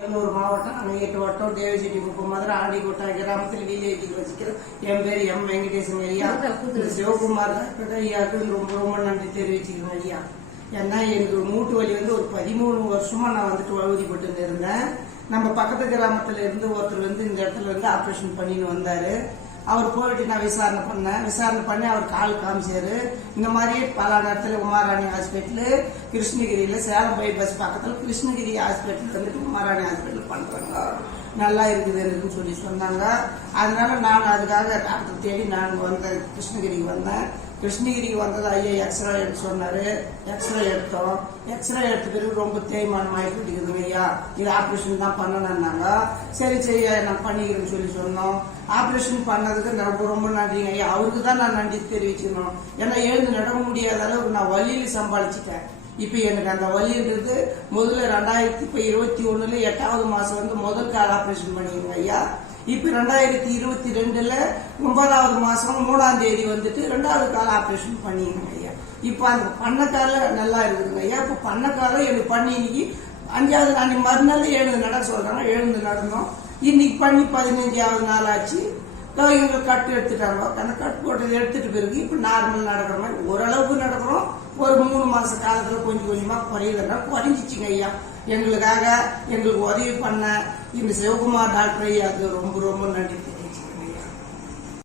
வேலூர் மாவட்டம் அணையட்டு வட்டம் தேவசெட்டி குப்பம் மதுரை ஆண்டிக்கோட்டை கிராமத்தில் வில்லேஜில் வசிக்கிறோம் என் பேர் எம் வெங்கடேசன் ஐயா. சிவகுமார் டாக்டர் ஐயாவுக்கு ரொம்ப ரொம்ப நன்றி தெரிவிச்சுக்கிறேன் ஐயா. ஏன்னா எனக்கு மூட்டு வலி வந்து ஒரு பதிமூணு வருஷமா நான் வந்துட்டு அவதிப்பட்டு இருந்தேன். நம்ம பக்கத்து கிராமத்துல இருந்து ஒருத்தர் வந்து இந்த இடத்துல வந்து ஆப்ரேஷன் பண்ணின்னு வந்தாரு. அவர் போயிட்டு நான் விசாரணை பண்ணேன். விசாரணை பண்ணி அவர் கால் காமிச்சாரு. இந்த மாதிரி பல இடத்துல உமாராணி ஹாஸ்பிட்டல் கிருஷ்ணகிரியில் சேலம் பைபாஸ் பக்கத்தில் கிருஷ்ணகிரி ஹாஸ்பிட்டல் வந்துட்டு உமாராணி ஹாஸ்பிட்டல் பண்ணுறாங்க நல்லா இருக்குது இருக்குன்னு சொல்லி சொன்னாங்க. அதனால நான் அதுக்காக டாக்டர் தேடி நான் வந்தேன் கிருஷ்ணகிரிக்கு வந்தேன். கிருஷ்ணகிரிக்கு வந்தது ஐயா எக்ஸ்ரே எடுத்து சொன்னாரு. எக்ஸ்ரே எடுத்தோம். எக்ஸ்ரே எடுத்த பிறகு ரொம்ப தேய்மானம் ஆயிட்டு ஐயா. இது ஆப்ரேஷன் தான் பண்ணணும்னாங்க. சரி சரி நான் பண்ணிக்கிறேன்னு சொல்லி சொன்னோம். ஆப்ரேஷன் பண்ணதுக்கு ரொம்ப ரொம்ப நன்றிங்க ஐயா. அவருக்கு தான் நான் நன்றி தெரிவிச்சுக்கணும் ஏன்னா எழுந்து நடக்க முடியாத அளவுக்கு நான் வழியில் சம்பாதிச்சிட்டேன். இப்ப எனக்கு அந்த வலின்றது முதல்ல ரெண்டாயிரத்தி இப்ப இருபத்தி ஒண்ணுல எட்டாவது மாசம் வந்து முதல் கால் ஆபரேஷன் பண்ணிருங்க ஐயா. இப்ப ரெண்டாயிரத்தி இருபத்தி ரெண்டுல ஒன்பதாவது மாசம் மூணாம் தேதி வந்துட்டு ரெண்டாவது கால ஆபரேஷன் பண்ணிருங்க ஐயா. இப்ப அந்த பண்ண நல்லா இருக்குதுங்க ஐயா. இப்ப பண்ண காலம் எனக்கு பண்ணி இன்னைக்கு அஞ்சாவது நாளைக்கு மறுநாள் எழுந்து நட சொல்றாங்க. எழுந்து நடந்தோம். இன்னைக்கு பண்ணி பதினஞ்சாவது நாள் ஆச்சு. எங்களுக்கு கட்டு எடுத்துட்டாங்க. அந்த கட்டு போட்டது எடுத்துட்டு பிறகு இப்ப நார்மல் நடக்கிற மாதிரி ஓரளவுக்கு நடக்கிறோம். ஒரு மூணு மாச காலத்துல கொஞ்சம் கொஞ்சமா குறையுதுன்னா குறைஞ்சிச்சுங்க ஐயா. எங்களுக்காக எங்களுக்கு உதவி பண்ண இந்த சிவகுமார் டாக்டர் ஐயாவுக்கு ரொம்ப ரொம்ப நன்றி